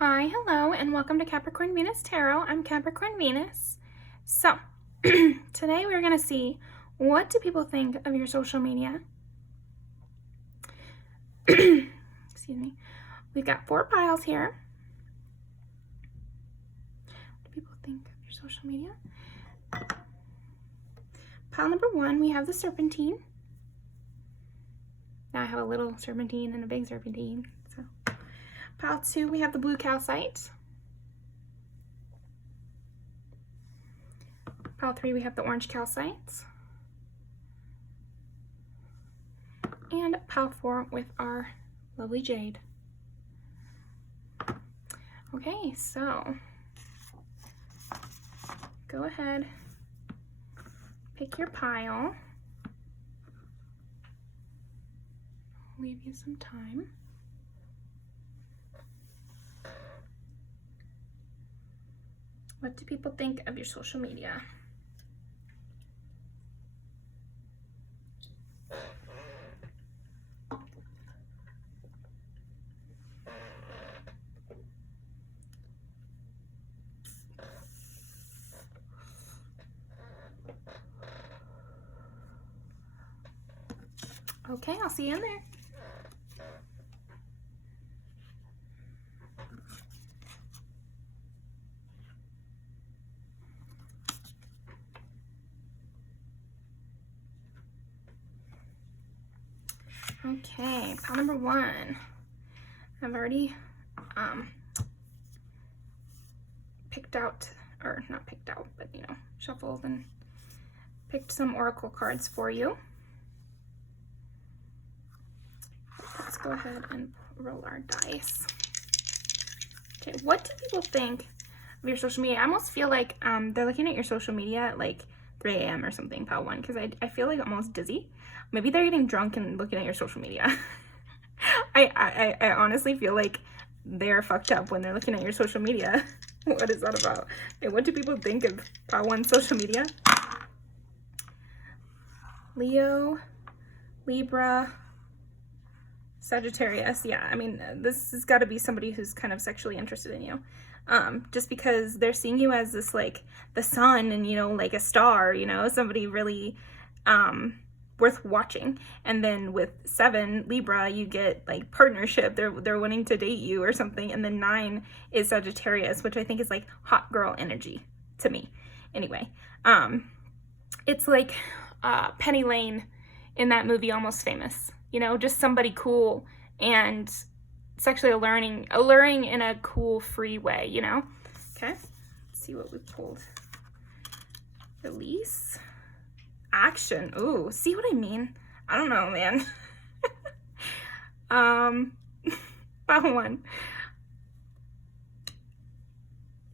Hi, hello, and welcome to Capricorn Venus Tarot. I'm Capricorn Venus. So, today we're going to see, what do people think of your social media? Excuse me. We've got 4 piles here. What do people think of your social media? Pile number 1, we have the serpentine. Now I have a little serpentine and a big serpentine. So, pile 2, we have the blue calcite. Pile 3, we have the orange calcite. And pile 4 with our lovely jade. Okay, so go ahead, pick your pile. Leave you some time. What do people think of your social media? Okay, I'll see you in there. Okay, pile number 1. I've already picked out, or not picked out, but shuffled and picked some oracle cards for you. Let's go ahead and roll our dice. Okay, what do people think of your social media? I almost feel like they're looking at your social media at like 3 a.m. or something, pile 1, because I feel like almost dizzy. Maybe they're getting drunk and looking at your social media. I honestly feel like they're fucked up when they're looking at your social media. What is that about? Okay, what do people think of pile 1 social media? Leo, Libra, Sagittarius. Yeah, I mean, this has got to be somebody who's kind of sexually interested in you. Just because they're seeing you as this, like, the sun and, like a star, somebody really worth watching. And then with 7, Libra, you get, like, partnership. They're wanting to date you or something. And then 9 is Sagittarius, which I think is, like, hot girl energy to me. Anyway, it's like Penny Lane in that movie Almost Famous. Just somebody cool and sexually alluring in a cool, free way, Okay, let's see what we pulled. Release. Action. Ooh, see what I mean? I don't know, man. Pile 1.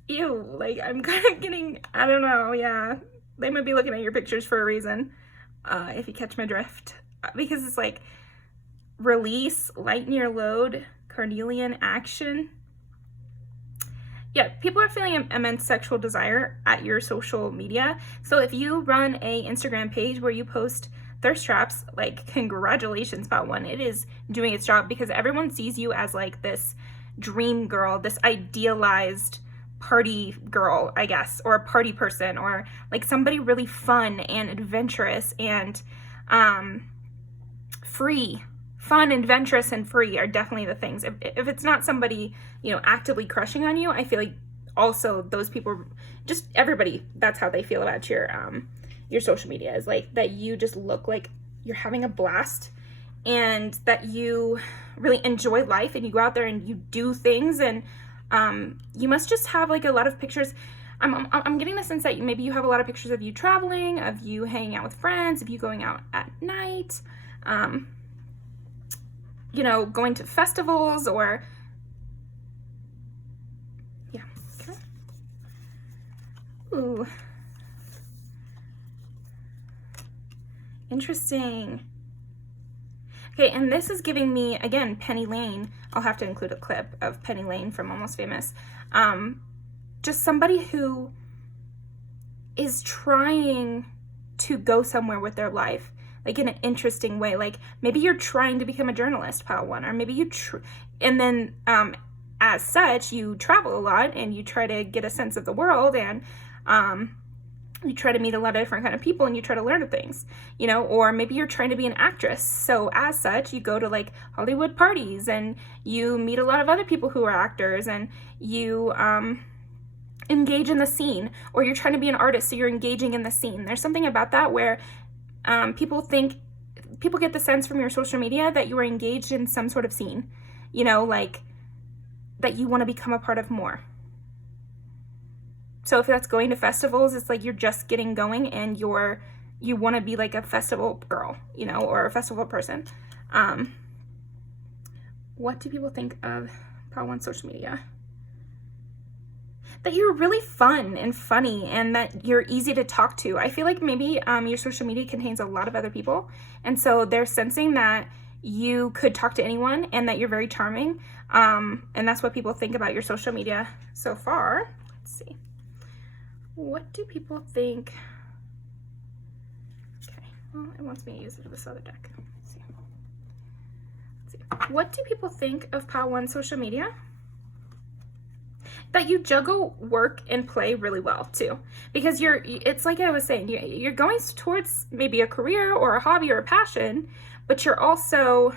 Ew, like, I'm kind of getting, I don't know, yeah. They might be looking at your pictures for a reason, if you catch my drift. Because it's like, release, lighten your load, carnelian action. Yeah, people are feeling immense sexual desire at your social media. So if you run a Instagram page where you post thirst traps, like, congratulations, pile 1. It is doing its job, because everyone sees you as like this dream girl, this idealized party girl, I guess, or a party person, or like somebody really fun and adventurous and free. Fun, adventurous, and free are definitely the things. If it's not somebody, actively crushing on you, I feel like also those people, just everybody, that's how they feel about your social media, is like that you just look like you're having a blast and that you really enjoy life and you go out there and you do things, and you must just have like a lot of pictures. I'm getting the sense that maybe you have a lot of pictures of you traveling, of you hanging out with friends, of you going out at night, going to festivals, or yeah, okay. Ooh. Interesting. Okay, and this is giving me, again, Penny Lane. I'll have to include a clip of Penny Lane from Almost Famous. Just somebody who is trying to go somewhere with their life, like in an interesting way. Like maybe you're trying to become a journalist, pile 1, or maybe you and then as such, you travel a lot and you try to get a sense of the world, and you try to meet a lot of different kind of people, and you try to learn things, you know, or maybe you're trying to be an actress. So as such, you go to like Hollywood parties and you meet a lot of other people who are actors, and you engage in the scene, or you're trying to be an artist, so you're engaging in the scene. There's something about that where people get the sense from your social media that you are engaged in some sort of scene, you know, like that you want to become a part of more. So if that's going to festivals, it's like you're just getting going and you want to be like a festival girl, you know, or a festival person. What do people think of Pile 1 social media? That you're really fun and funny, and that you're easy to talk to. I feel like maybe your social media contains a lot of other people, and so they're sensing that you could talk to anyone and that you're very charming, and that's what people think about your social media so far. Let's see. What do people think? Okay, well, it wants me to use it for this other deck. Let's see. What do people think of Pile 1 social media? That you juggle work and play really well too, because it's like I was saying, you're going towards maybe a career or a hobby or a passion, but you're also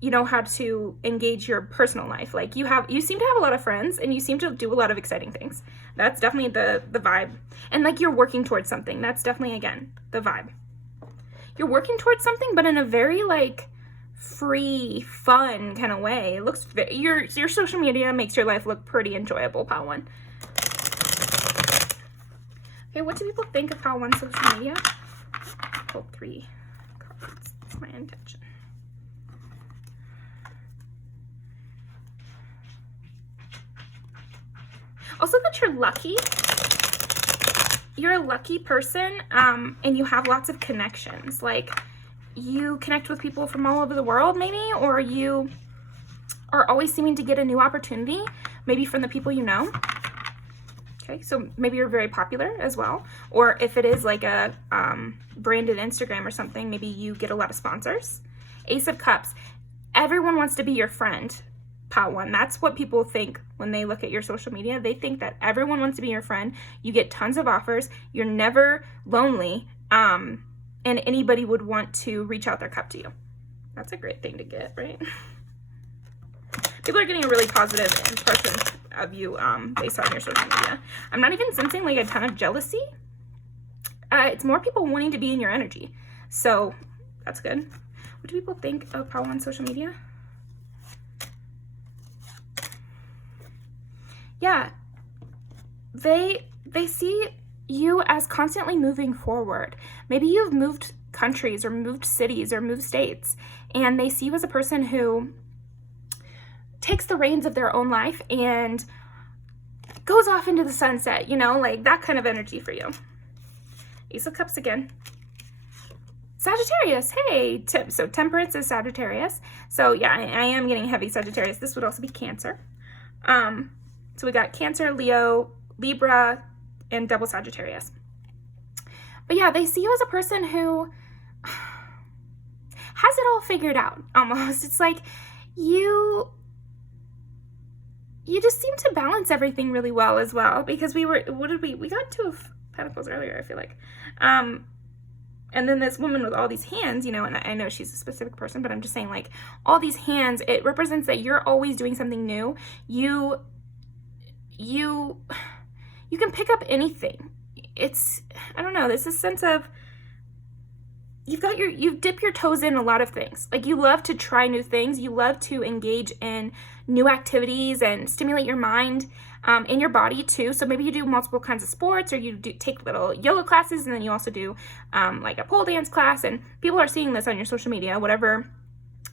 you know how to engage your personal life. Like you seem to have a lot of friends, and you seem to do a lot of exciting things. That's definitely the vibe. And like you're working towards something. That's definitely, again, the vibe. You're working towards something, but in a very like free, fun kind of way. It looks your social media makes your life look pretty enjoyable, Pile 1. Okay, what do people think of Pile 1 social media? Pull 3 cards. That's my intention. Also, that you're lucky. You're a lucky person, and you have lots of connections. Like, you connect with people from all over the world, maybe, or you are always seeming to get a new opportunity, maybe from the people you know. Okay, so maybe you're very popular as well. Or if it is like a branded Instagram or something, maybe you get a lot of sponsors. Ace of Cups. Everyone wants to be your friend, Pile 1. That's what people think when they look at your social media. They think that everyone wants to be your friend. You get tons of offers. You're never lonely. And anybody would want to reach out their cup to you. That's a great thing to get, right? People are getting a really positive impression of you based on your social media. I'm not even sensing like a ton of jealousy. It's more people wanting to be in your energy. So that's good. What do people think of Pile 1 social media? Yeah, they see you as constantly moving forward. Maybe you've moved countries or moved cities or moved states, and they see you as a person who takes the reins of their own life and goes off into the sunset, you know, like that kind of energy for you. Ace of Cups again. Sagittarius, hey, so Temperance is Sagittarius. So yeah, I am getting heavy Sagittarius. This would also be Cancer. So we got Cancer, Leo, Libra, and double Sagittarius. But yeah, they see you as a person who has it all figured out, almost. It's like you just seem to balance everything really well as well, because we got 2 of Pentacles earlier, I feel like. And then this woman with all these hands, you know, and I know she's a specific person, but I'm just saying, like, all these hands, it represents that you're always doing something new. You can pick up anything. It's, I don't know, there's this sense of you dip your toes in a lot of things. Like, you love to try new things. You love to engage in new activities and stimulate your mind and your body too. So maybe you do multiple kinds of sports, or you take little yoga classes, and then you also do like a pole dance class. And people are seeing this on your social media, whatever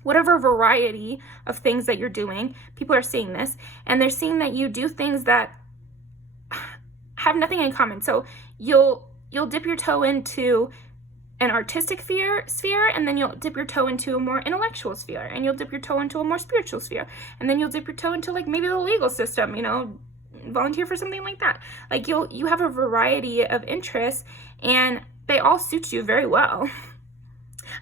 variety of things that you're doing, people are seeing this, and they're seeing that you do things that have nothing in common. So you'll dip your toe into an artistic sphere, and then you'll dip your toe into a more intellectual sphere, and you'll dip your toe into a more spiritual sphere, and then you'll dip your toe into like maybe the legal system, you know, volunteer for something like that. Like you have a variety of interests, and they all suit you very well.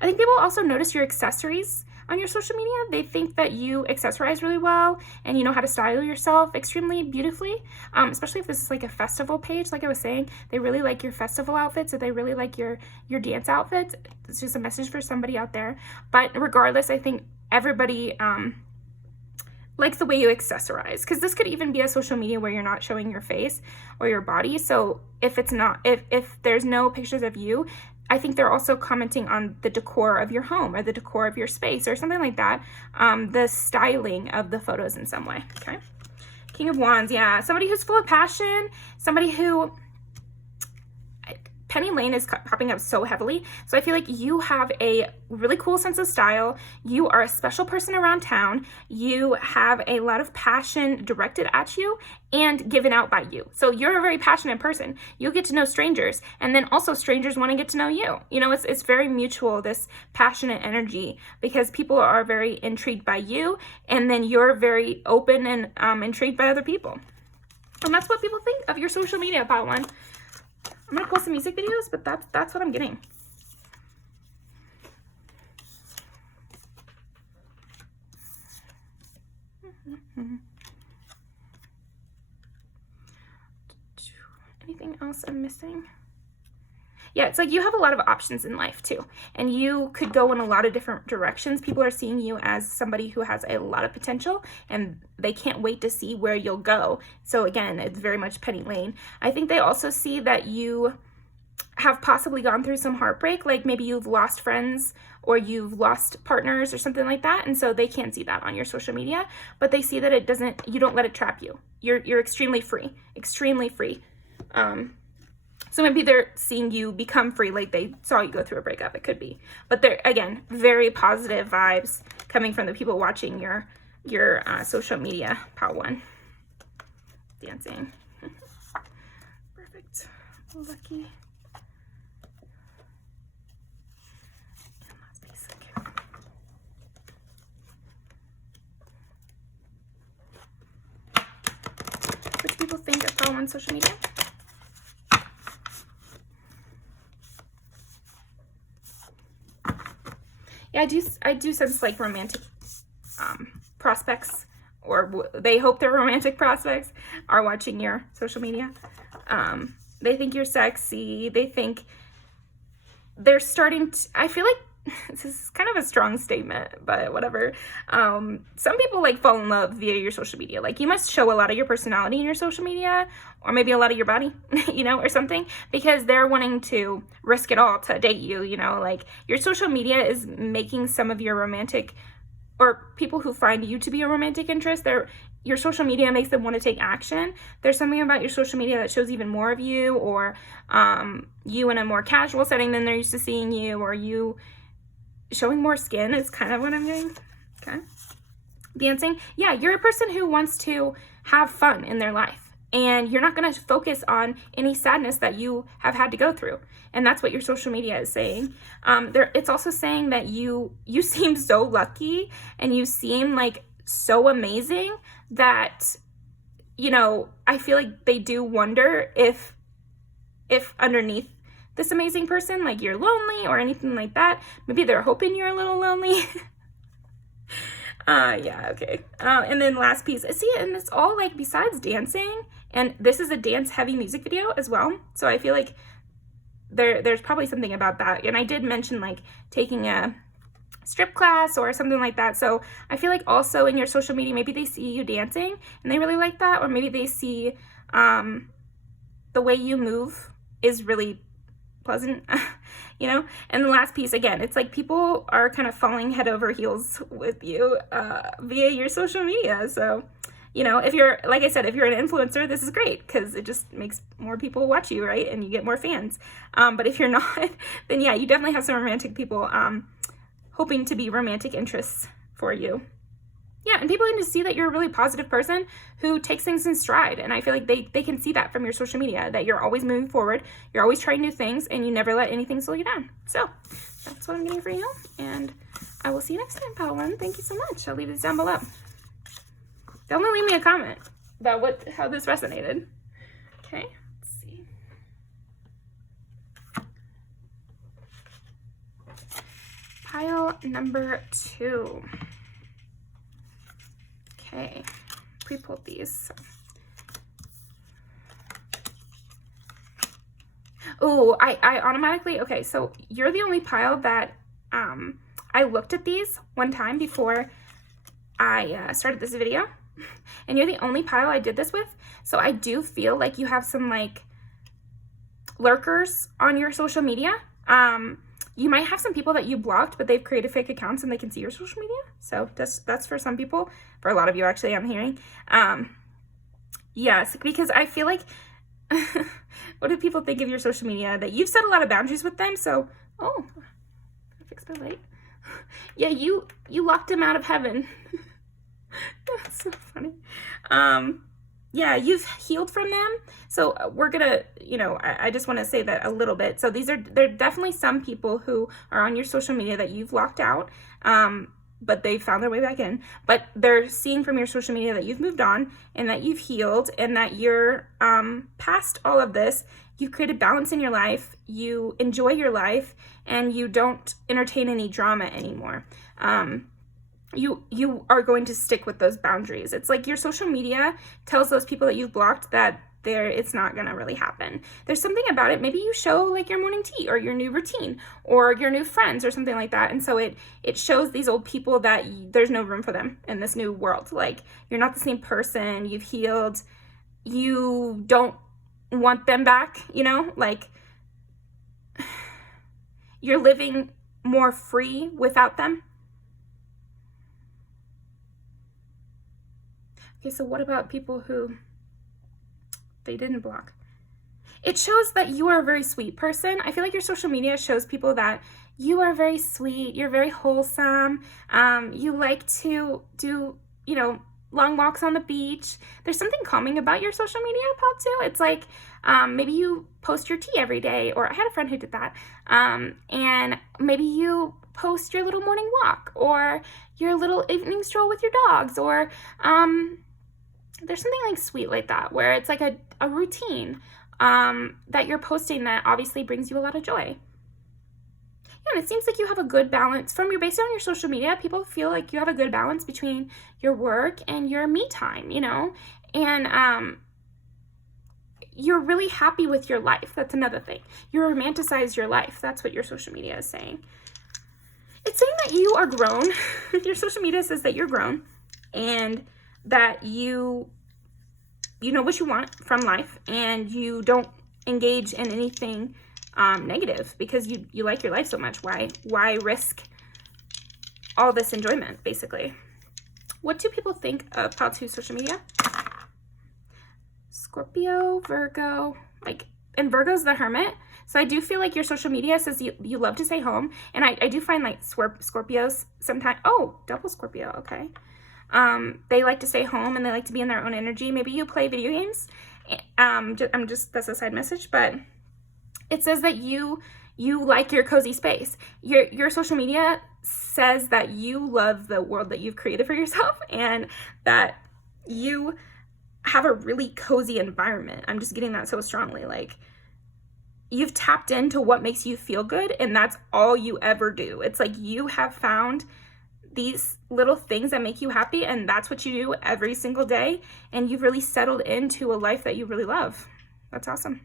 I think people also notice your accessories. on your social media. They think that you accessorize really well and you know how to style yourself extremely beautifully, especially if this is like a festival page. Like I was saying, they really like your festival outfits, or they really like your dance outfits. It's just a message for somebody out there. But regardless, I think everybody likes the way you accessorize, because this could even be a social media where you're not showing your face or your body. So if it's not, if there's no pictures of you, I think they're also commenting on the decor of your home or the decor of your space or something like that. The styling of the photos in some way. Okay. King of Wands. Yeah. Somebody who's full of passion, somebody who, Penny Lane is popping up so heavily. So I feel like you have a really cool sense of style. You are a special person around town. You have a lot of passion directed at you and given out by you. So you're a very passionate person. You get to know strangers, and then also strangers want to get to know you. You know, it's very mutual, this passionate energy, because people are very intrigued by you, and then you're very open and intrigued by other people. And that's what people think of your social media about one. I'm gonna post some music videos, but that's what I'm getting. Anything else I'm missing? Yeah, it's like you have a lot of options in life too, and you could go in a lot of different directions. People are seeing you as somebody who has a lot of potential, and they can't wait to see where you'll go. So again, it's very much Penny Lane. I think they also see that you have possibly gone through some heartbreak, like maybe you've lost friends or you've lost partners or something like that, and so they can't see that on your social media, but they see that you don't let it trap you. You're extremely free, extremely free. So maybe they're seeing you become free, like they saw you go through a breakup. It could be, but they're, again, very positive vibes coming from the people watching your social media. Pile 1, dancing. Perfect. Lucky. And last piece. Okay. What do people think of Pile 1 social media? Yeah, I do sense like romantic prospects, or they hope their romantic prospects are watching your social media. They think you're sexy. They think they're starting to, I feel like this is kind of a strong statement, but whatever. Some people like fall in love via your social media. Like you must show a lot of your personality in your social media, or maybe a lot of your body, you know, or something, because they're wanting to risk it all to date you, you know, like your social media is making some of your romantic, or people who find you to be a romantic interest, your social media makes them want to take action. There's something about your social media that shows even more of you, or you in a more casual setting than they're used to seeing you, or you showing more skin is kind of what I'm doing. Okay. Dancing. Yeah, you're a person who wants to have fun in their life, and you're not going to focus on any sadness that you have had to go through. And that's what your social media is saying. It's also saying that you seem so lucky, and you seem like so amazing that, you know, I feel like they do wonder if underneath this amazing person, like you're lonely or anything like that. Maybe they're hoping you're a little lonely. Yeah, okay. And then last piece, see, and it's all like besides dancing, and this is a dance heavy music video as well. So I feel like there's probably something about that. And I did mention like taking a strip class or something like that. So I feel like also in your social media, maybe they see you dancing and they really like that, or maybe they see the way you move is really pleasant, you know. And the last piece, again, it's like people are kind of falling head over heels with you via your social media. So, you know, if you're, like I said, if you're an influencer, this is great because it just makes more people watch you, right? And you get more fans. But if you're not, then yeah, you definitely have some romantic people hoping to be romantic interests for you. Yeah, and people need to see that you're a really positive person who takes things in stride. And I feel like they can see that from your social media, that you're always moving forward, you're always trying new things, and you never let anything slow you down. So that's what I'm getting for you. And I will see you next time, Pile 1. Thank you so much. I'll leave this down below. Definitely leave me a comment about how this resonated. Okay, let's see. pile number 2. Okay, pre-pulled these. Oh, I automatically, okay, so you're the only pile that I looked at these one time before I started this video, and you're the only pile I did this with. So I do feel like you have some like lurkers on your social media. You might have some people that you blocked, but they've created fake accounts and they can see your social media. So that's for some people. For a lot of you, actually, I'm hearing. Yes, because I feel like, what do people think of your social media? That you've set a lot of boundaries with them. So, oh, fix my light. Yeah, you locked him out of heaven. That's so funny. Yeah, you've healed from them. So we're gonna, you know, I just want to say that a little bit. So there are definitely some people who are on your social media that you've locked out, but they found their way back in. But they're seeing from your social media that you've moved on and that you've healed and that you're past all of this. You've created balance in your life. You enjoy your life and you don't entertain any drama anymore. You are going to stick with those boundaries. It's like your social media tells those people that you've blocked that it's not going to really happen. There's something about it. Maybe you show like your morning tea or your new routine or your new friends or something like that. And so it shows these old people that there's no room for them in this new world. Like you're not the same person. You've healed. You don't want them back, you know, like you're living more free without them. Okay, so what about people who they didn't block? It shows that you are a very sweet person. I feel like your social media shows people that you are very sweet, you're very wholesome, you like to do, you know, long walks on the beach. There's something calming about your social media, Pal, too. It's like maybe you post your tea every day, or I had a friend who did that, and maybe you post your little morning walk or your little evening stroll with your dogs, or there's something like sweet like that, where it's like a routine that you're posting that obviously brings you a lot of joy. Yeah, and it seems like you have a good balance based on your social media. People feel like you have a good balance between your work and your me time, you know, and you're really happy with your life. That's another thing. You romanticize your life. That's what your social media is saying. It's saying that you are grown. Your social media says that you're grown and that you know what you want from life and you don't engage in anything negative because you like your life so much. Why risk all this enjoyment, basically? What do people think of Pal 2 social media? Scorpio, Virgo, and Virgo's the Hermit. So I do feel like your social media says you love to stay home. And I do find like Scorpios sometimes, oh, double Scorpio, okay. They like to stay home and they like to be in their own energy. Maybe you play video games. That's a side message, but it says that you like your cozy space. Your social media says that you love the world that you've created for yourself and that you have a really cozy environment. I'm just getting that so strongly. Like, you've tapped into what makes you feel good, and that's all you ever do. It's like you have found these little things that make you happy, and that's what you do every single day, and you've really settled into a life that you really love. That's awesome.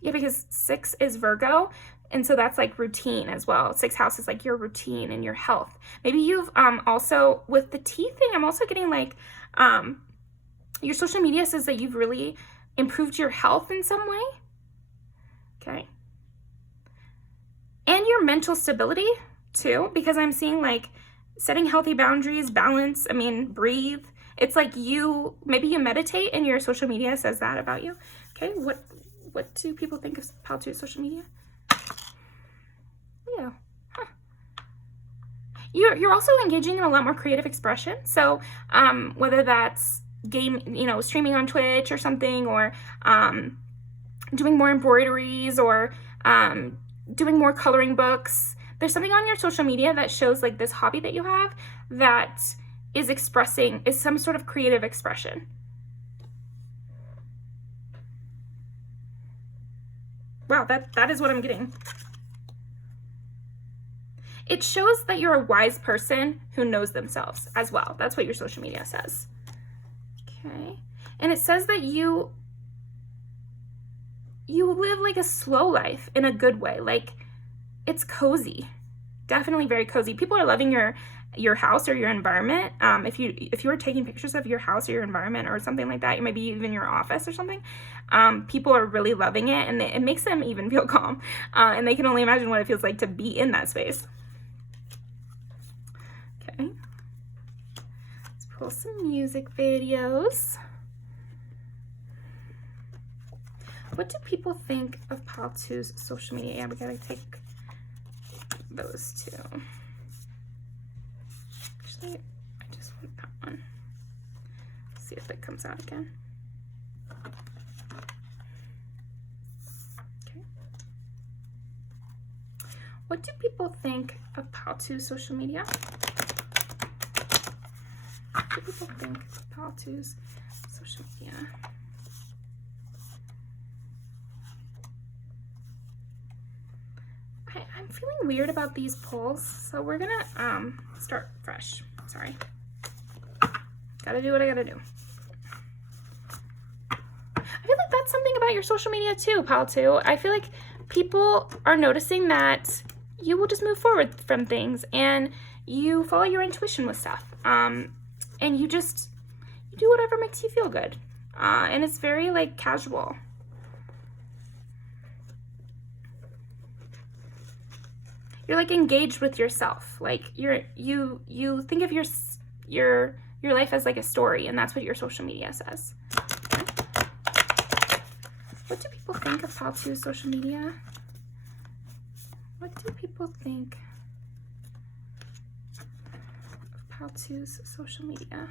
Yeah, because 6 is Virgo, and so that's like routine as well. 6th house is like your routine and your health. Maybe you've also, with the tea thing, I'm also getting like your social media says that you've really improved your health in some way. Okay. And your mental stability too, because I'm seeing like setting healthy boundaries, balance, breathe. It's like maybe you meditate and your social media says that about you. Okay, what do people think of Pal 2 social media? Yeah. Huh. You're also engaging in a lot more creative expression. So whether that's streaming on Twitch or something, or doing more embroideries, or doing more coloring books. There's something on your social media that shows like this hobby that you have that is some sort of creative expression. Wow, that is what I'm getting. it shows that you're a wise person who knows themselves as well. That's what your social media says. Okay. And it says that you live like a slow life in a good way. Like, it's cozy. Definitely very cozy. People are loving your house or your environment. If you were taking pictures of your house or your environment or something like that, maybe even your office or something, people are really loving it, and it makes them even feel calm. And they can only imagine what it feels like to be in that space. Okay. Let's pull some music videos. What do people think of Pal 2's social media? Yeah, we gotta take those two. Actually, I just want that one. See if it comes out again. Okay. What do people think of Pal 2's social media? What do people think of Pal 2's social media? I'm feeling weird about these polls, so we're gonna start fresh. Sorry. Gotta do what I gotta do. I feel like that's something about your social media too, Pal 2. I feel like people are noticing that you will just move forward from things, and you follow your intuition with stuff. And you do whatever makes you feel good. And it's very like casual. You're like engaged with yourself. Like you think of your life as like a story, and that's what your social media says. Okay. What do people think of Pal 2's social media? What do people think of Pal 2's social media?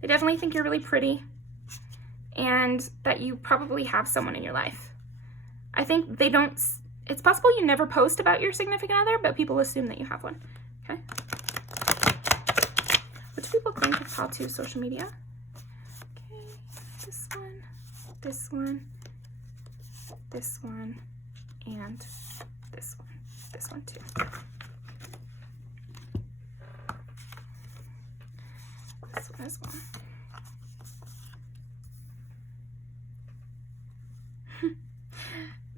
They definitely think you're really pretty, and that you probably have someone in your life. I think they don't. It's possible you never post about your significant other, but people assume that you have one. Okay. What do people think of Pal 2's social media? Okay, this one, this one, this one, and this one. This one too. This one as well.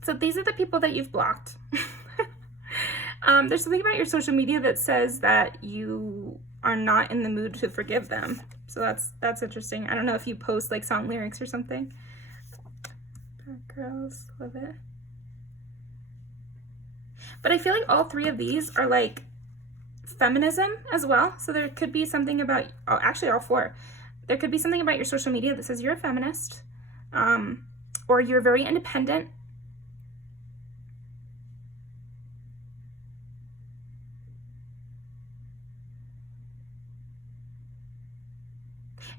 So these are the people that you've blocked. There's something about your social media that says that you are not in the mood to forgive them. So that's interesting. I don't know if you post like song lyrics or something. Bad girls, love it. But I feel like all three of these are like feminism as well. So there could be something about, oh, actually all four. There could be something about your social media that says you're a feminist, or you're very independent.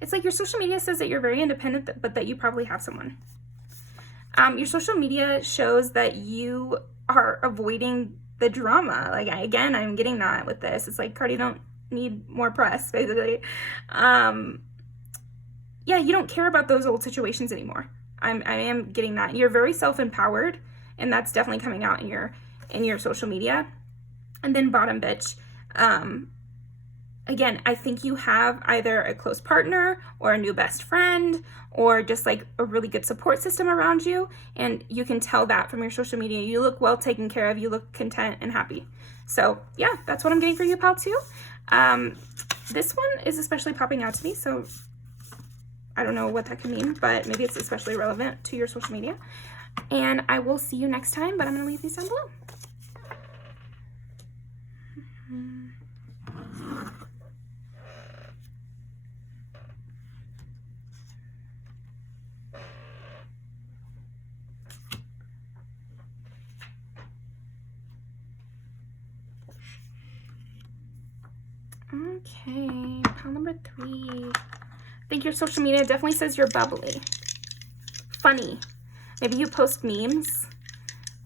It's like your social media says that you're very independent, but that you probably have someone. Your social media shows that you are avoiding the drama. Like, again, I'm getting that with this. It's like, Cardi, don't need more press, basically. Yeah, you don't care about those old situations anymore. I am getting that. You're very self-empowered, and that's definitely coming out in your social media. And then bottom bitch. Again, I think you have either a close partner or a new best friend, or just like a really good support system around you. And you can tell that from your social media. You look well taken care of. You look content and happy. So yeah, that's what I'm getting for you, Pal 2. This one is especially popping out to me. So I don't know what that could mean, but maybe it's especially relevant to your social media. And I will see you next time, but I'm going to leave these down below. Okay, pile number 3. I think your social media definitely says you're bubbly, funny. Maybe you post memes.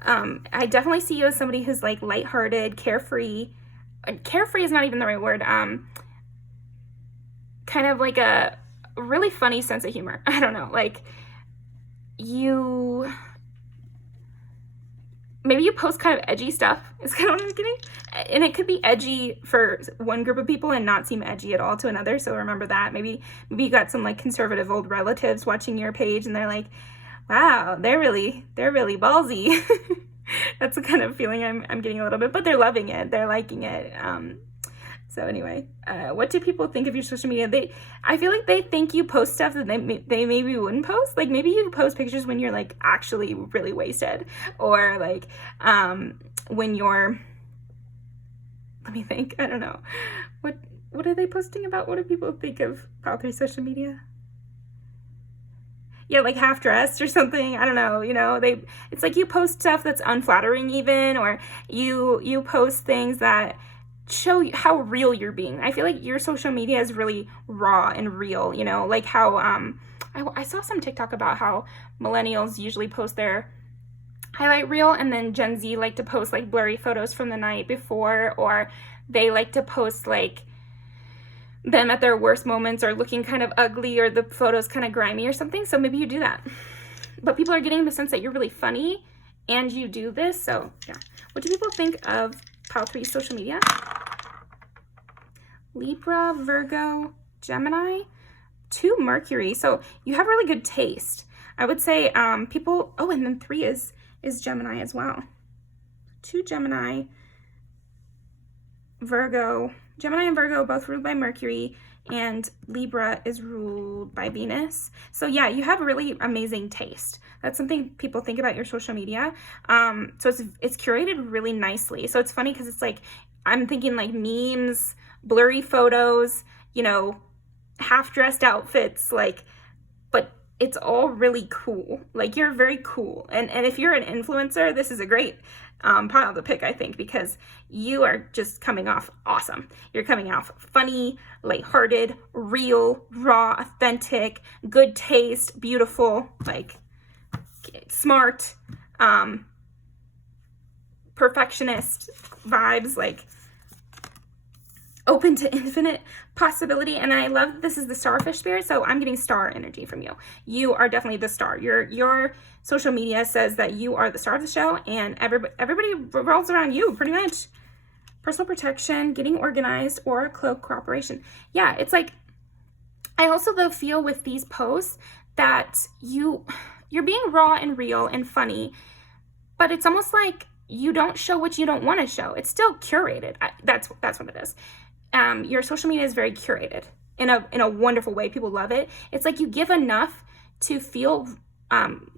I definitely see you as somebody who's like lighthearted, carefree. Carefree is not even the right word. Kind of like a really funny sense of humor. I don't know, like you maybe you post kind of edgy stuff, is kind of what I'm getting. And it could be edgy for one group of people and not seem edgy at all to another. So remember that. Maybe you got some like conservative old relatives watching your page and they're like, wow, they're really ballsy. That's the kind of feeling I'm getting a little bit, but they're loving it. They're liking it. So anyway, what do people think of your social media? I feel like they think you post stuff that they maybe wouldn't post. Like maybe you post pictures when you're like actually really wasted, or like when you're, let me think, I don't know. What are they posting about? What do people think of Pile 3 social media? Yeah, like half dressed or something. I don't know, you know, it's like you post stuff that's unflattering even, or you post things that show you how real you're being. I feel like your social media is really raw and real, you know, like how I saw some TikTok about how millennials usually post their highlight reel, and then Gen Z like to post like blurry photos from the night before, or they like to post like them at their worst moments or looking kind of ugly, or the photos kind of grimy or something. So maybe you do that, but people are getting the sense that you're really funny and you do this. So yeah, what do people think of Pile 3 social media? Libra, Virgo, Gemini, 2 Mercury. So you have really good taste. I would say people, oh, and then 3 is Gemini as well. 2 Gemini, Virgo. Gemini and Virgo both ruled by Mercury, and Libra is ruled by Venus. So yeah, you have really amazing taste. That's something people think about your social media. So it's curated really nicely. So it's funny because it's like, I'm thinking like memes, blurry photos, you know, half-dressed outfits, like, but it's all really cool. Like, you're very cool. And if you're an influencer, this is a great pile to pick, I think, because you are just coming off awesome. You're coming off funny, lighthearted, real, raw, authentic, good taste, beautiful, like smart, perfectionist vibes, like open to infinite possibility. And I love that this is the starfish spirit, so I'm getting star energy from you. You are definitely the star. Your social media says that you are the star of the show, and everybody revolves around you pretty much. Personal protection, getting organized, or cloak cooperation. Yeah, it's like, I also though feel with these posts that you're being raw and real and funny, but it's almost like you don't show what you don't want to show. It's still curated. That's what it is. Your social media is very curated in a wonderful way. People love it. It's like you give enough to feel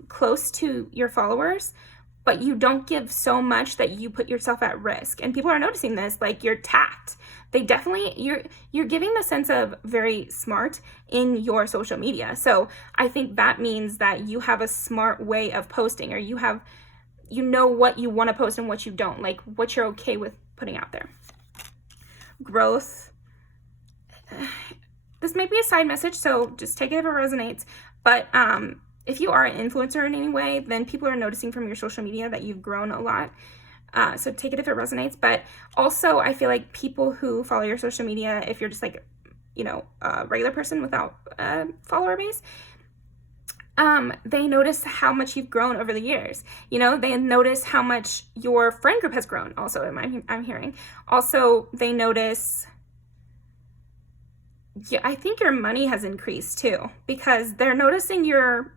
close to your followers, but you don't give so much that you put yourself at risk. And people are noticing this, like your tact. They definitely, you're giving the sense of very smart in your social media. So I think that means that you have a smart way of posting, or you know what you want to post and what you don't, like what you're okay with putting out there. Growth. This might be a side message, so just take it if it resonates. But if you are an influencer in any way, then people are noticing from your social media that you've grown a lot. So take it if it resonates. But also, I feel like people who follow your social media, if you're just like, you know, a regular person without a follower base, they notice how much you've grown over the years. You know, they notice how much your friend group has grown also, I'm hearing. Also, they notice, yeah, I think your money has increased too, because they're noticing you're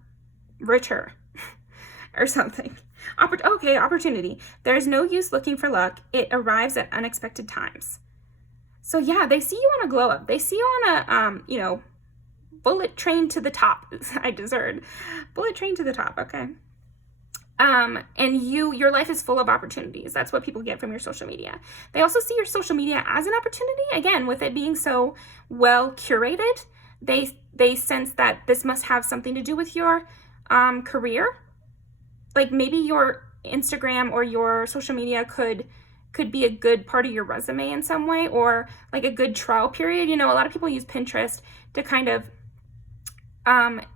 richer or something. Okay, opportunity. There's no use looking for luck. It arrives at unexpected times. So yeah, they see you on a glow up. They see you on a, you know, bullet train to the top. I just heard bullet train to the top. Okay. And your life is full of opportunities. That's what people get from your social media. They also see your social media as an opportunity. Again, with it being so well curated, they sense that this must have something to do with your career. Like maybe your Instagram or your social media could be a good part of your resume in some way, or like a good trial period. You know, a lot of people use Pinterest to kind of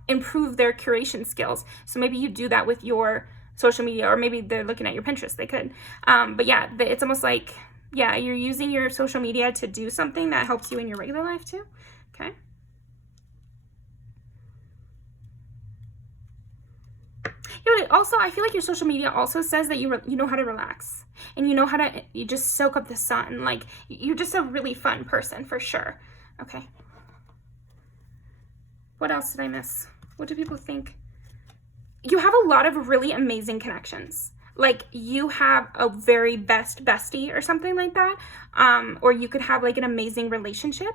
improve their curation skills. So maybe you do that with your social media, or maybe they're looking at your Pinterest. They could. But yeah, it's almost like, yeah, you're using your social media to do something that helps you in your regular life too. Okay. Yeah, but also, I feel like your social media also says that you know how to relax, and you know how to, you just soak up the sun. Like, you're just a really fun person, for sure. Okay. What else did I miss? What do people think? You have a lot of really amazing connections. Like, you have a very best bestie or something like that. Or you could have, like, an amazing relationship.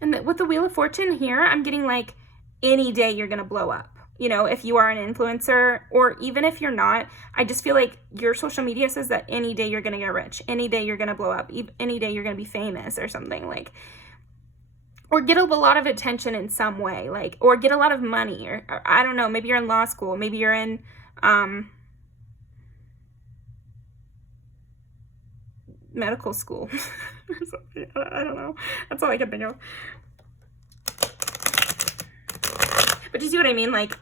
And with the Wheel of Fortune here, I'm getting, like, any day you're going to blow up. You know, if you are an influencer, or even if you're not, I just feel like your social media says that any day you're going to get rich, any day you're going to blow up, any day you're going to be famous or something, like, or get a lot of attention in some way, like, or get a lot of money, or I don't know, maybe you're in law school, maybe you're in, medical school, or something. I don't know. That's all I can think of. But you see what I mean? Like,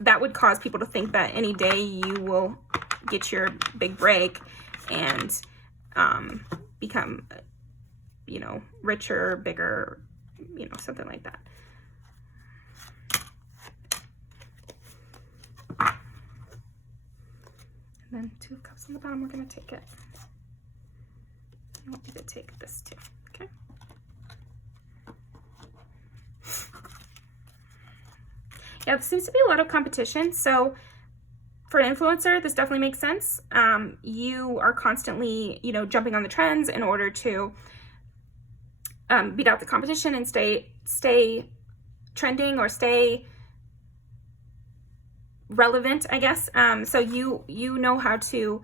that would cause people to think that any day you will get your big break and become, you know, richer, bigger, you know, something like that. And then 2 of Cups on the bottom, we're going to take it. I want you to take this too, okay? Yeah, there seems to be a lot of competition. So for an influencer, this definitely makes sense. You are constantly, you know, jumping on the trends in order to beat out the competition and stay trending or stay relevant, I guess. So you know how to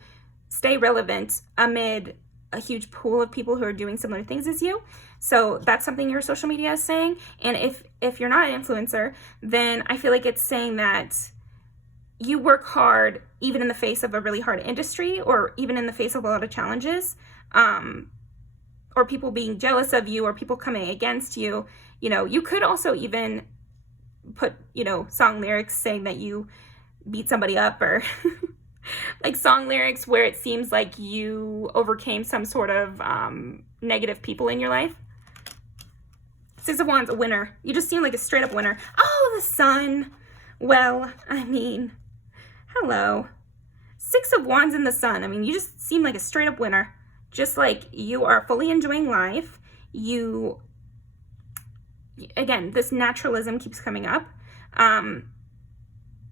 stay relevant amid a huge pool of people who are doing similar things as you. So that's something your social media is saying. And if you're not an influencer, then I feel like it's saying that you work hard even in the face of a really hard industry, or even in the face of a lot of challenges, or people being jealous of you, or people coming against you. You know, you could also even put, you know, song lyrics saying that you beat somebody up, or like song lyrics where it seems like you overcame some sort of negative people in your life. 6 of Wands, a winner. You just seem like a straight up winner. Oh, the sun. Well, I mean, hello. 6 of Wands in the sun. I mean, you just seem like a straight up winner. Just like you are fully enjoying life. You, again, this naturalism keeps coming up.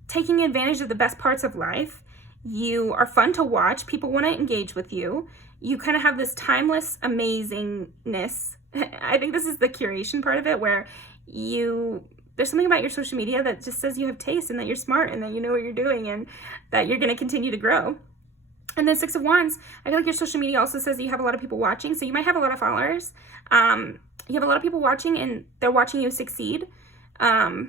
Taking advantage of the best parts of life. You are fun to watch. People want to engage with you. You kind of have this timeless amazingness. I think this is the curation part of it, where there's something about your social media that just says you have taste, and that you're smart, and that you know what you're doing, and that you're going to continue to grow. And then 6 of Wands, I feel like your social media also says that you have a lot of people watching. So you might have a lot of followers. You have a lot of people watching, and they're watching you succeed. I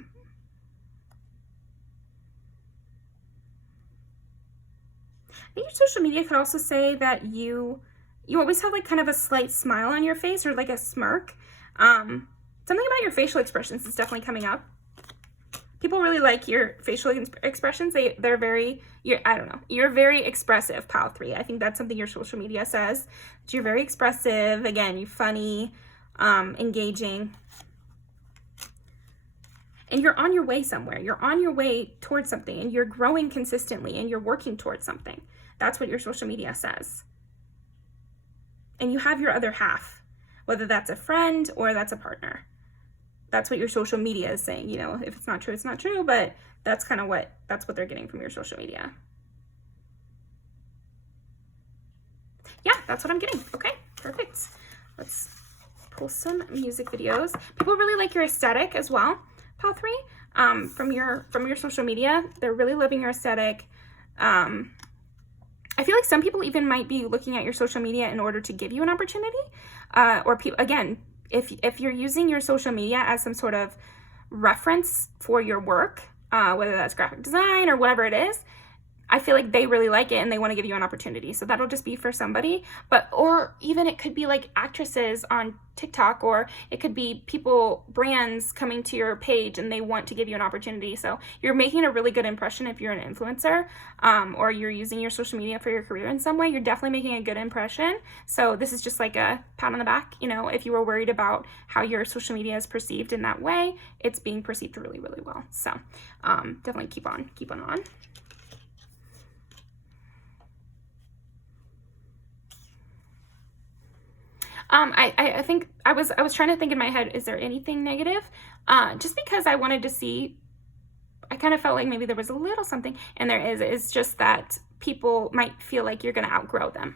think your social media could also say that you always have like kind of a slight smile on your face, or like a smirk. Something about your facial expressions is definitely coming up. People really like your facial expressions. They're very, you're very expressive, pile 3. I think that's something your social media says. That you're very expressive. Again, you're funny, engaging. And you're on your way somewhere. You're on your way towards something, and you're growing consistently, and you're working towards something. That's what your social media says. And you have your other half, whether that's a friend or that's a partner. That's what your social media is saying. You know, if it's not true, it's not true, but that's kind of what they're getting from your social media. Yeah, that's what I'm getting. Okay, perfect. Let's pull some music videos. People really like your aesthetic as well, pile 3. From your social media, they're really loving your aesthetic. I feel like some people even might be looking at your social media in order to give you an opportunity, or again, if you're using your social media as some sort of reference for your work, whether that's graphic design or whatever it is, I feel like they really like it and they want to give you an opportunity. So that'll just be for somebody. Or even it could be like actresses on TikTok, or it could be people, brands coming to your page and they want to give you an opportunity. So you're making a really good impression if you're an influencer, or you're using your social media for your career in some way. You're definitely making a good impression. So this is just like a pat on the back. You know, if you were worried about how your social media is perceived in that way, it's being perceived really, really well. So definitely keep on. I think I was trying to think in my head, is there anything negative? Just because I wanted to see, I kind of felt like maybe there was a little something, and there is. It's just that people might feel like you're going to outgrow them.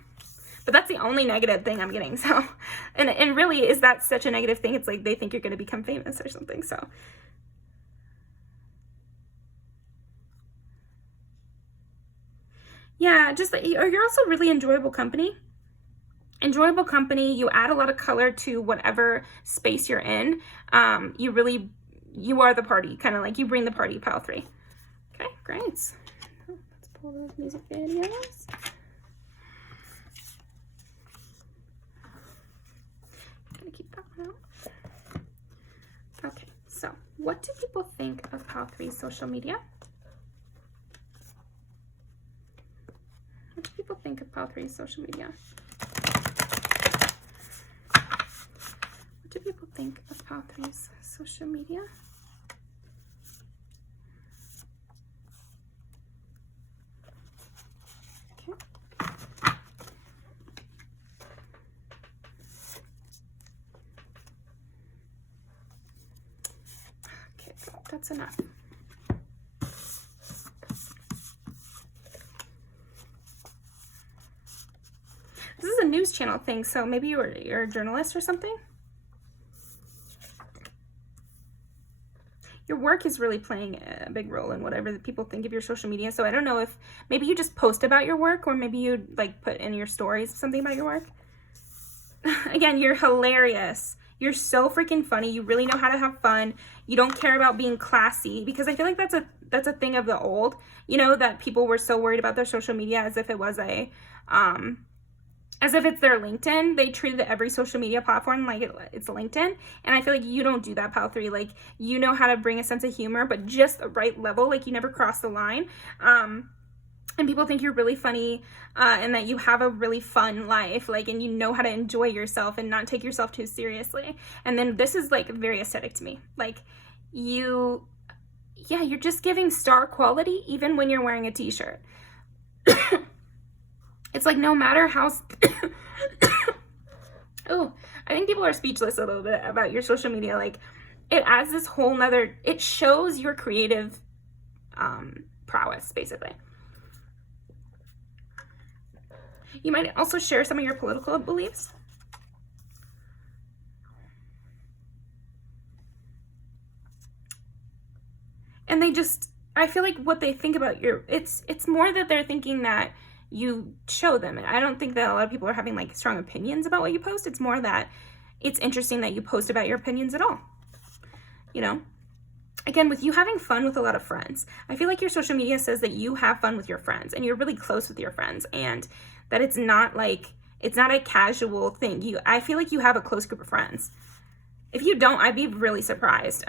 But that's the only negative thing I'm getting. So, and really, is that such a negative thing? It's like they think you're going to become famous or something. So, yeah, just you're also really enjoyable company. Enjoyable company. You add a lot of color to whatever space you're in. You are the party, kind of like you bring the party, pile 3. Okay, great. Let's pull those music videos. Gonna keep that one out. Okay, so what do people think of pile 3's social media? What do people think of pile 3's social media? What do people think of pile 3's social media? Okay. Okay, that's enough. This is a news channel thing, so maybe you're a journalist or something? Your work is really playing a big role in whatever the people think of your social media. So I don't know if maybe you just post about your work, or maybe you like put in your stories something about your work. Again, you're hilarious. You're so freaking funny. You really know how to have fun. You don't care about being classy, because I feel like that's a thing of the old, you know, that people were so worried about their social media as if it was as if it's their LinkedIn. They treated every social media platform like it's LinkedIn. And I feel like you don't do that, pile 3. Like, you know how to bring a sense of humor, but just the right level. Like, you never cross the line. And people think you're really funny, and that you have a really fun life, like, and you know how to enjoy yourself and not take yourself too seriously. And then this is like very aesthetic to me. Like, you're just giving star quality even when you're wearing a t-shirt. It's like, no matter how oh, I think people are speechless a little bit about your social media. Like, it adds this whole nother, it shows your creative prowess, basically. You might also share some of your political beliefs. And they just, I feel like what they think about it's more that they're thinking that you show them. I don't think that a lot of people are having like strong opinions about what you post. It's more that it's interesting that you post about your opinions at all. You know? Again, with you having fun with a lot of friends, I feel like your social media says that you have fun with your friends and you're really close with your friends, and that it's not a casual thing. I feel like you have a close group of friends. If you don't, I'd be really surprised.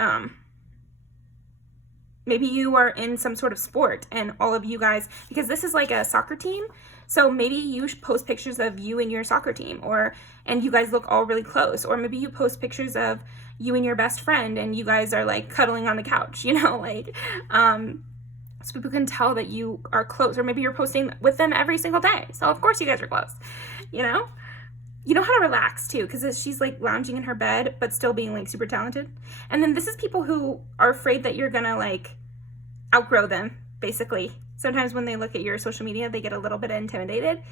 Maybe you are in some sort of sport and all of you guys, because this is like a soccer team, so maybe you post pictures of you and your soccer team, and you guys look all really close. Or maybe you post pictures of you and your best friend and you guys are like cuddling on the couch, you know, like, so people can tell that you are close. Or maybe you're posting with them every single day, so of course you guys are close, you know? You know how to relax too, because she's like lounging in her bed but still being like super talented. And then this is people who are afraid that you're gonna like outgrow them, basically. Sometimes when they look at your social media, they get a little bit intimidated.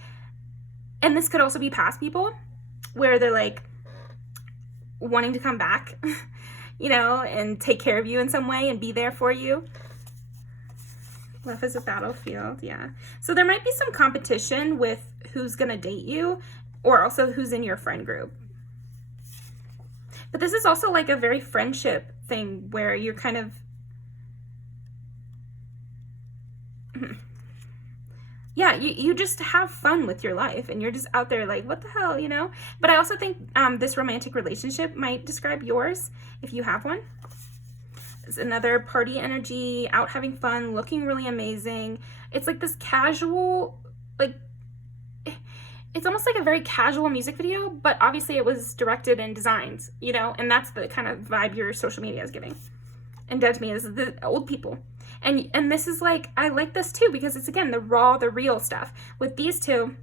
And this could also be past people where they're like wanting to come back, you know, and take care of you in some way and be there for you. Love is a battlefield, yeah. So there might be some competition with who's gonna date you, or also who's in your friend group. But this is also like a very friendship thing where you're kind of, yeah, you just have fun with your life, and you're just out there like, what the hell, you know? But I also think this romantic relationship might describe yours if you have one. It's another party energy, out having fun, looking really amazing. It's like this casual, like, it's almost like a very casual music video, but obviously it was directed and designed, you know, and that's the kind of vibe your social media is giving. And Dead to Me is the old people. And this is like, I like this too, because it's, again, the raw, the real stuff. With these two,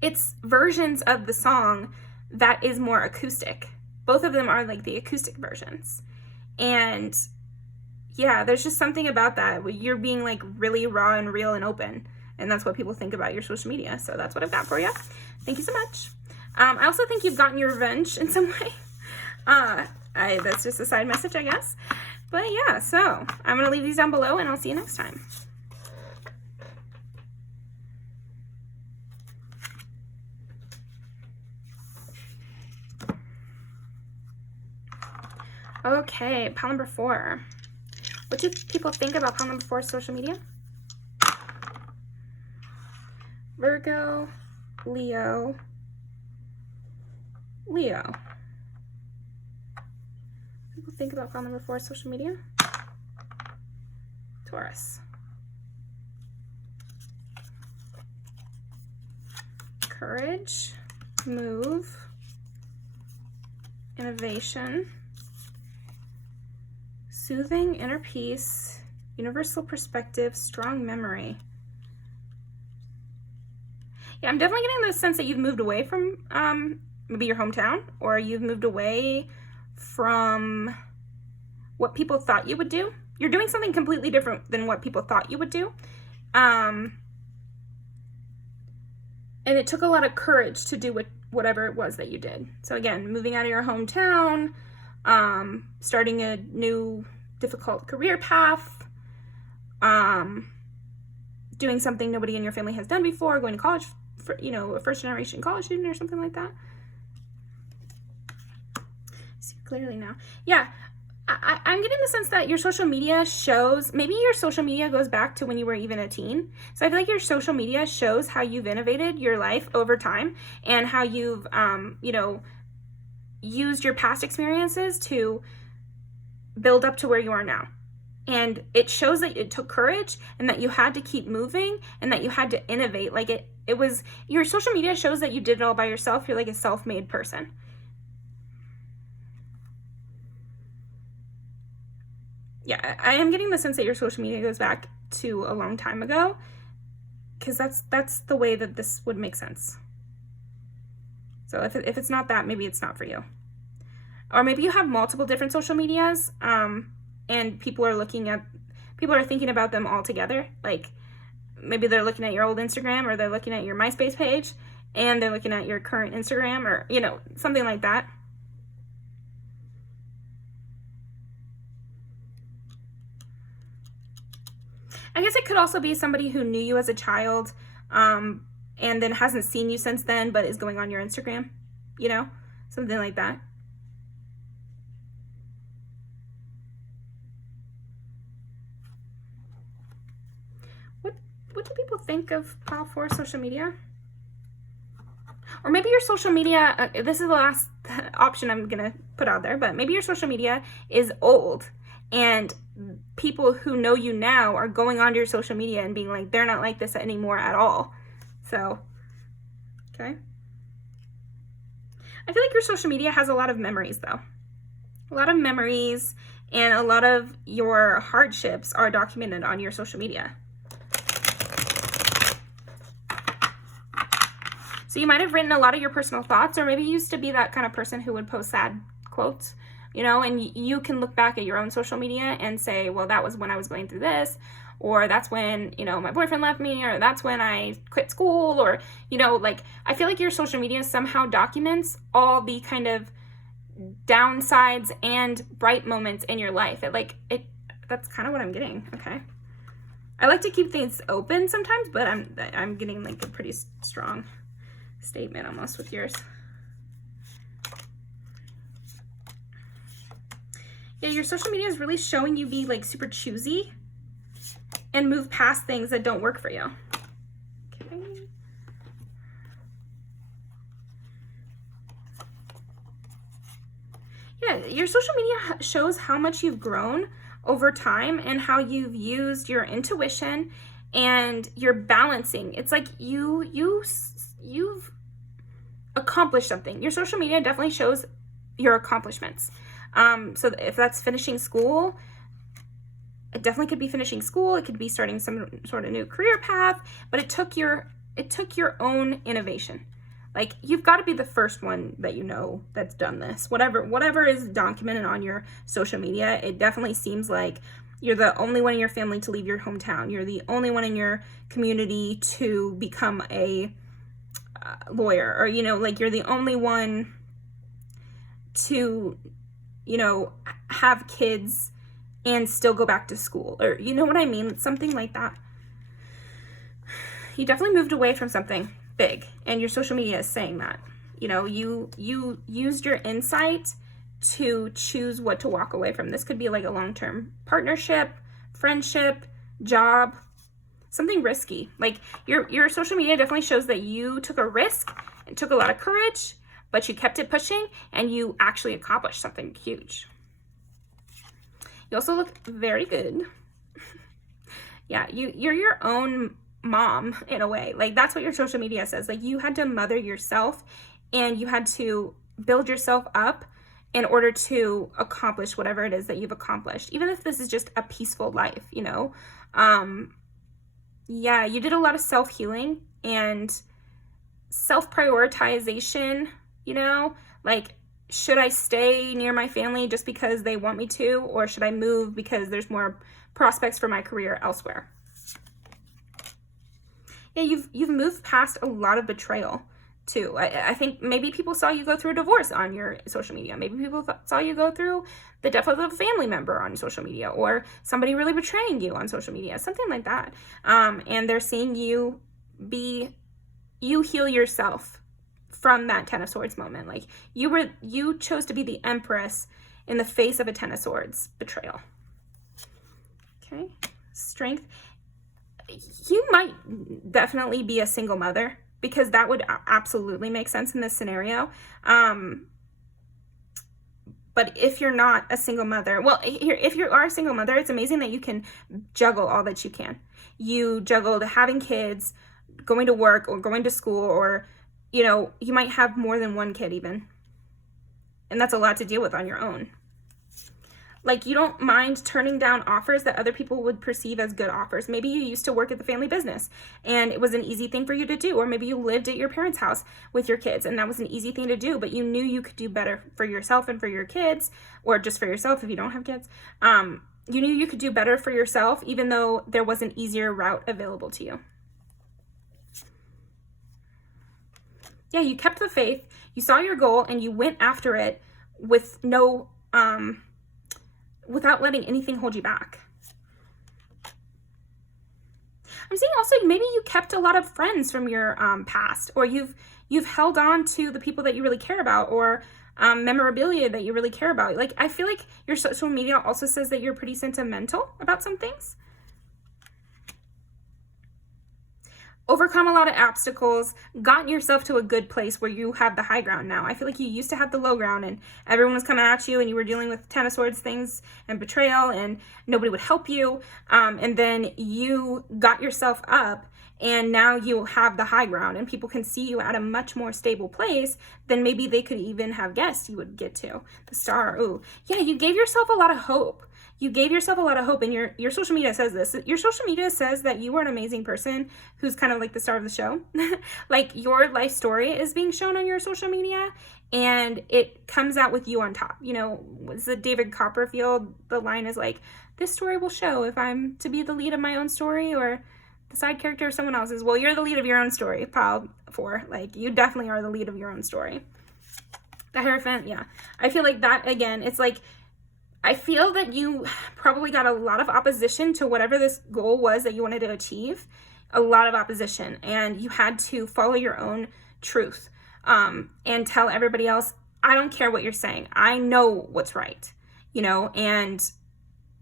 it's versions of the song that is more acoustic. Both of them are like the acoustic versions. And yeah, there's just something about that. You're being like really raw and real and open. And that's what people think about your social media. So that's what I've got for you. Thank you so much. I also think you've gotten your revenge in some way. That's just a side message, I guess. But yeah, so I'm going to leave these down below, and I'll see you next time. Okay, pile number 4. What do people think about pile number 4 social media? Virgo, Leo, Leo. People think about pile number 4 social media? Taurus. Courage, move, innovation, soothing, inner peace, universal perspective, strong memory. Yeah, I'm definitely getting the sense that you've moved away from maybe your hometown, or you've moved away from what people thought you would do. You're doing something completely different than what people thought you would do. And it took a lot of courage to do whatever it was that you did. So again, moving out of your hometown, starting a new difficult career path, doing something nobody in your family has done before, going to college, for, you know, a first generation college student or something like that. See clearly now. Yeah, I'm getting the sense that your social media shows, maybe your social media goes back to when you were even a teen. So I feel like your social media shows how you've innovated your life over time, and how you've, you know, used your past experiences to build up to where you are now. And it shows that it took courage, and that you had to keep moving, and that you had to innovate. Like it was, your social media shows that you did it all by yourself. You're like a self-made person. Yeah, I am getting the sense that your social media goes back to a long time ago, because that's the way that this would make sense. So if it's not that, maybe it's not for you. Or maybe you have multiple different social medias, and people are thinking about them all together. Like maybe they're looking at your old Instagram, or they're looking at your MySpace page, and they're looking at your current Instagram, or, you know, something like that. I guess it could also be somebody who knew you as a child, and then hasn't seen you since then, but is going on your Instagram, you know, something like that. What do people think of pile 4 social media? Or maybe your social media, this is the last option I'm gonna put out there, but maybe your social media is old, and people who know you now are going onto your social media and being like, they're not like this anymore at all. So, okay. I feel like your social media has a lot of memories, though. A lot of memories, and a lot of your hardships are documented on your social media. So you might have written a lot of your personal thoughts, or maybe you used to be that kind of person who would post sad quotes, you know, and you can look back at your own social media and say, well, that was when I was going through this, or that's when, you know, my boyfriend left me, or that's when I quit school, or, you know, like, I feel like your social media somehow documents all the kind of downsides and bright moments in your life. That's kind of what I'm getting, okay? I like to keep things open sometimes, but I'm getting like a pretty strong statement almost with yours. Yeah, your social media is really showing you be like super choosy and move past things that don't work for you. Yeah, your social media shows how much you've grown over time and how you've used your intuition and you're balancing. It's like you've accomplished something. Your social media definitely shows your accomplishments. So if that's finishing school, it definitely could be finishing school. It could be starting some sort of new career path, but it took your own innovation. Like, you've got to be the first one that you know that's done this. Whatever is documented on your social media, it definitely seems like you're the only one in your family to leave your hometown. You're the only one in your community to become a lawyer, or, like, you're the only one to, have kids and still go back to school, or you know what I mean? Something like that. You definitely moved away from something big, and your social media is saying that. You used your insight to choose what to walk away from. This could be like a long-term partnership, friendship, job, something risky. Like, your social media definitely shows that you took a risk and took a lot of courage, but you kept it pushing and you actually accomplished something huge. You also look very good. Yeah, you're your own mom in a way. Like, that's what your social media says. Like, you had to mother yourself and you had to build yourself up in order to accomplish whatever it is that you've accomplished, even if this is just a peaceful life. Yeah, you did a lot of self-healing and self-prioritization. Like, should I stay near my family just because they want me to, or should I move because there's more prospects for my career elsewhere? Yeah, you've moved past a lot of betrayal too. I think maybe people saw you go through a divorce on your social media. Maybe people saw you go through the death of a family member on social media, or somebody really betraying you on social media, something like that. And they're seeing you heal yourself from that Ten of Swords moment. Like, you chose to be the Empress in the face of a Ten of Swords betrayal. Okay, Strength. You might definitely be a single mother, because that would absolutely make sense in this scenario. But if you're not a single mother, well, if you are a single mother, it's amazing that you can juggle all that you can. You juggled having kids, going to work, or going to school, or, you might have more than one kid even. And that's a lot to deal with on your own. Like, you don't mind turning down offers that other people would perceive as good offers. Maybe you used to work at the family business and it was an easy thing for you to do. Or maybe you lived at your parents' house with your kids and that was an easy thing to do, but you knew you could do better for yourself and for your kids, or just for yourself if you don't have kids. You knew you could do better for yourself, even though there was an easier route available to you. Yeah, you kept the faith, you saw your goal, and you went after it with without letting anything hold you back. I'm seeing also maybe you kept a lot of friends from your past, or you've held on to the people that you really care about, or memorabilia that you really care about. Like, I feel like your social media also says that you're pretty sentimental about some things. Overcome a lot of obstacles, gotten yourself to a good place where you have the high ground now. I feel like you used to have the low ground and everyone was coming at you and you were dealing with Ten of Swords things and betrayal and nobody would help you. And then you got yourself up and now you have the high ground and people can see you at a much more stable place than maybe they could even have guessed you would get to. The Star, ooh. Yeah, you gave yourself a lot of hope. You gave yourself a lot of hope, and your social media says this. Your social media says that you are an amazing person who's kind of like the star of the show. Like, your life story is being shown on your social media, and it comes out with you on top. Was it David Copperfield? The line is like, this story will show if I'm to be the lead of my own story or the side character of someone else's. Well, you're the lead of your own story, pile 4. Like, you definitely are the lead of your own story. The Hierophant, yeah. I feel like that, again, it's like, I feel that you probably got a lot of opposition to whatever this goal was that you wanted to achieve. A lot of opposition. And you had to follow your own truth and tell everybody else, I don't care what you're saying. I know what's right. And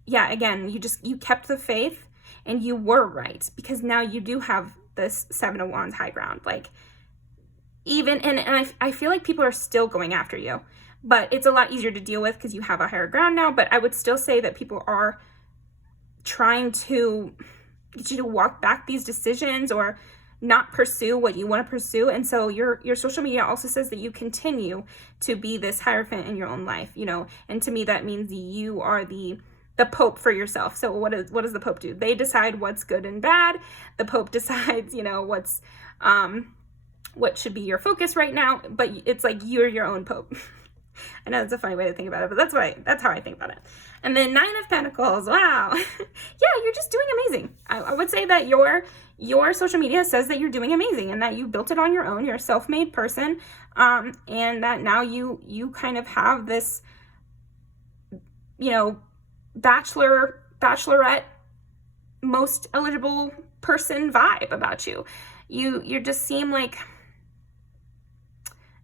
yeah, again, you kept the faith and you were right, because now you do have this Seven of Wands high ground. Like, even, and I feel like people are still going after you, but it's a lot easier to deal with because you have a higher ground now. But I would still say that people are trying to get you to walk back these decisions or not pursue what you want to pursue. And so your social media also says that you continue to be this Hierophant in your own life, you know, and to me that means you are the Pope for yourself. So what does the Pope do? They decide what's good and bad. The Pope decides, you know, what should be your focus right now, but it's like you're your own Pope. I know it's a funny way to think about it, but that's how I think about it. And then 9 of Pentacles. Wow. Yeah, you're just doing amazing. I would say that your social media says that you're doing amazing and that you built it on your own. You're a self-made person. And that now you kind of have this, you know, bachelorette, most eligible person vibe about you. You just seem like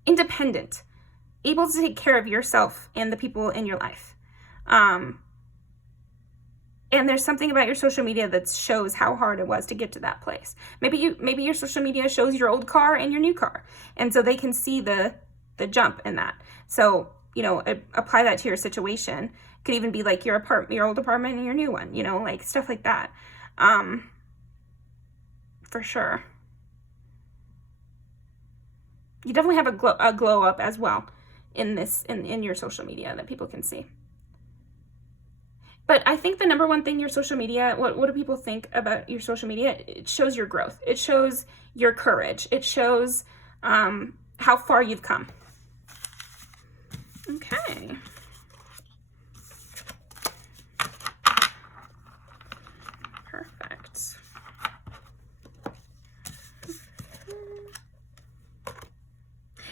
independent, able to take care of yourself and the people in your life. And there's something about your social media that shows how hard it was to get to that place. Maybe your social media shows your old car and your new car. And so they can see the jump in that. So, you know, apply that to your situation. It could even be like your old apartment and your new one, you know, like stuff like that. For sure. You definitely have a glow up as well in your social media that people can see. But I think the number one thing your social media, what do people think about your social media? It shows your growth. It shows your courage. It shows how far you've come. Okay. Perfect.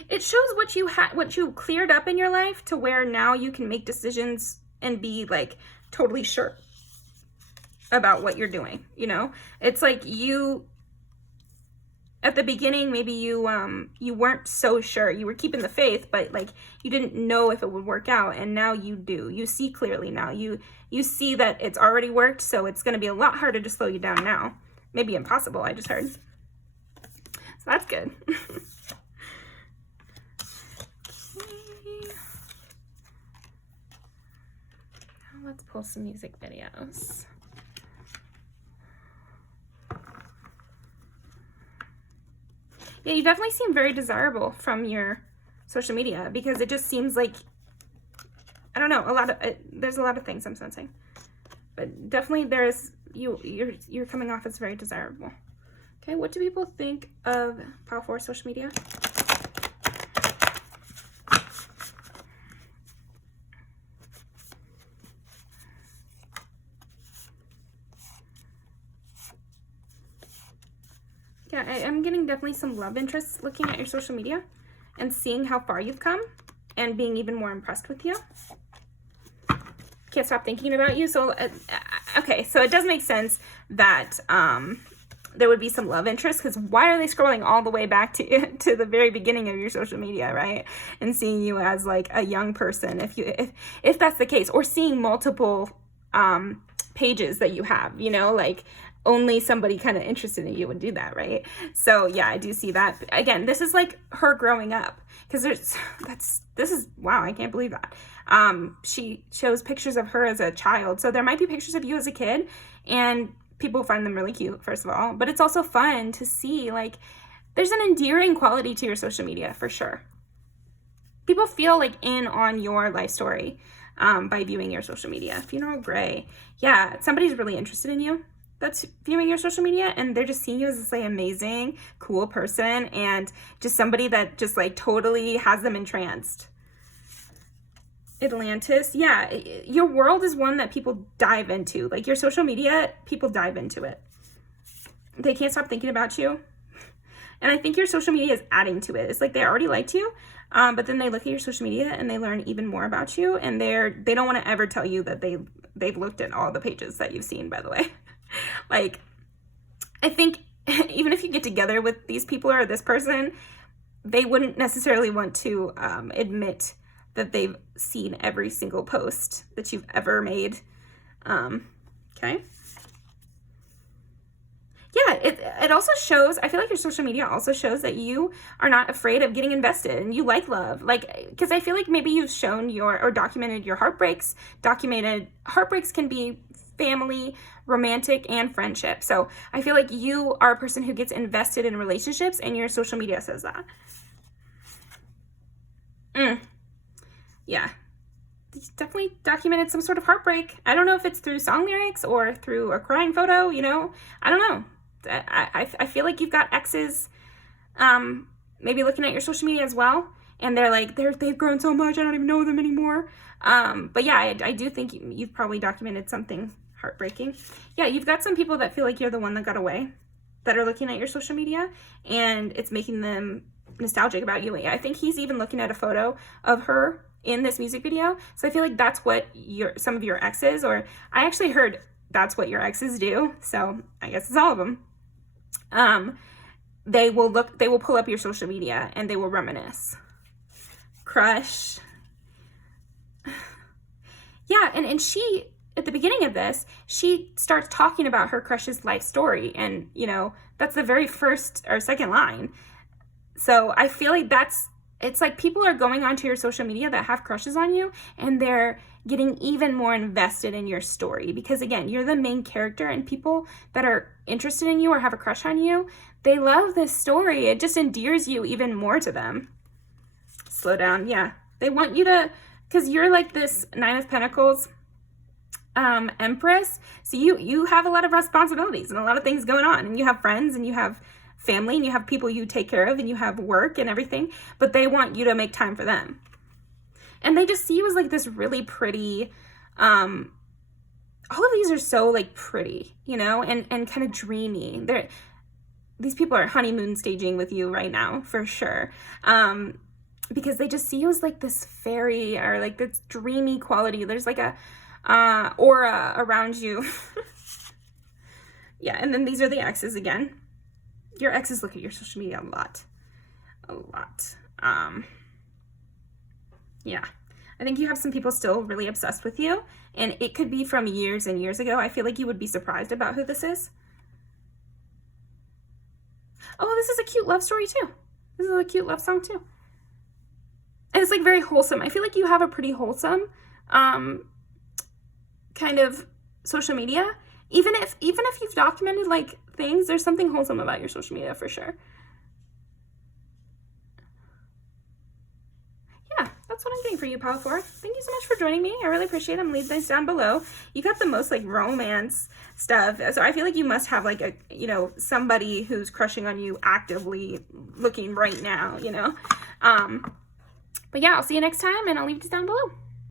It shows what you cleared up in your life to where now you can make decisions and be like totally sure about what you're doing, you know? It's like you, at the beginning, maybe you weren't so sure. You were keeping the faith, but like you didn't know if it would work out, and now you do. You see clearly now. You see that it's already worked, so it's going to be a lot harder to slow you down now. Maybe impossible, I just heard. So that's good. Let's pull some music videos. Yeah, you definitely seem very desirable from your social media because it just seems like, I don't know, there's a lot of things I'm sensing. But definitely you're coming off as very desirable. Okay, what do people think of Pile 4 social media? Yeah, I'm getting definitely some love interests looking at your social media and seeing how far you've come and being even more impressed with you. Can't stop thinking about you. So, okay, so it does make sense that there would be some love interest, because why are they scrolling all the way back to the very beginning of your social media, right? And seeing you as like a young person, if that's the case, or seeing multiple pages that you have, you know, like only somebody kind of interested in you would do that, right? So yeah, I do see that. Again, this is like her growing up, because this is wow, I can't believe that. She shows pictures of her as a child, so there might be pictures of you as a kid, and people find them really cute, first of all, but it's also fun to see, like, there's an endearing quality to your social media for sure. People feel like in on your life story by viewing your social media. Funeral Gray, yeah, somebody's really interested in you that's viewing your social media, and they're just seeing you as this like amazing, cool person, and just somebody that just like totally has them entranced. Atlantis, yeah, your world is one that people dive into. Like your social media, people dive into it. They can't stop thinking about you. And I think your social media is adding to it. It's like they already liked you, but then they look at your social media and they learn even more about you, and they don't want to ever tell you that they've looked at all the pages that you've seen, by the way. Like, I think even if you get together with these people or this person, they wouldn't necessarily want to admit that they've seen every single post that you've ever made. Okay. Yeah, it also shows, I feel like your social media also shows that you are not afraid of getting invested and you like love. Like, because I feel like maybe you've shown or documented your heartbreaks. Documented heartbreaks can be family, romantic, and friendship. So I feel like you are a person who gets invested in relationships, and your social media says that. Yeah. Definitely documented some sort of heartbreak. I don't know if it's through song lyrics or through a crying photo, you know. I don't know. I feel like you've got exes maybe looking at your social media as well, and they're like, they've grown so much, I don't even know them anymore. But yeah, I do think you've probably documented something heartbreaking. Yeah, you've got some people that feel like you're the one that got away, that are looking at your social media, and it's making them nostalgic about you. I think he's even looking at a photo of her in this music video. So I feel like that's what some of your exes, or I actually heard that's what your exes do. So I guess it's all of them. They will pull up your social media and they will reminisce. Crush. Yeah, and she, at the beginning of this, she starts talking about her crush's life story, and you know, that's the very first or second line. So I feel like it's like people are going onto your social media that have crushes on you, and they're getting even more invested in your story, because again, you're the main character, and people that are interested in you or have a crush on you, they love this story. It just endears you even more to them. Slow down. Yeah, they want you to, because you're like this Nine of Pentacles Empress, so you have a lot of responsibilities and a lot of things going on, and you have friends, and you have family, and you have people you take care of, and you have work and everything, but they want you to make time for them. And they just see you as like this really pretty, all of these are so like pretty, you know, and kind of dreamy. These people are honeymoon staging with you right now, for sure. Because they just see you as like this fairy, or like this dreamy quality. There's like a aura around you. Yeah, and then these are the exes again. Your exes look at your social media a lot. Yeah, I think you have some people still really obsessed with you, and it could be from years and years ago. I feel like you would be surprised about who this is. Oh, this is a cute love story too. This is a cute love song too. And it's like very wholesome. I feel like you have a pretty wholesome kind of social media. Even if you've documented like things, there's something wholesome about your social media for sure. Yeah, that's what I'm getting for you, Pile 4. Thank you so much for joining me. I really appreciate it. I'm leaving this down below. You got the most like romance stuff. So I feel like you must have like a, you know, somebody who's crushing on you actively looking right now, you know. But yeah, I'll see you next time, and I'll leave this down below.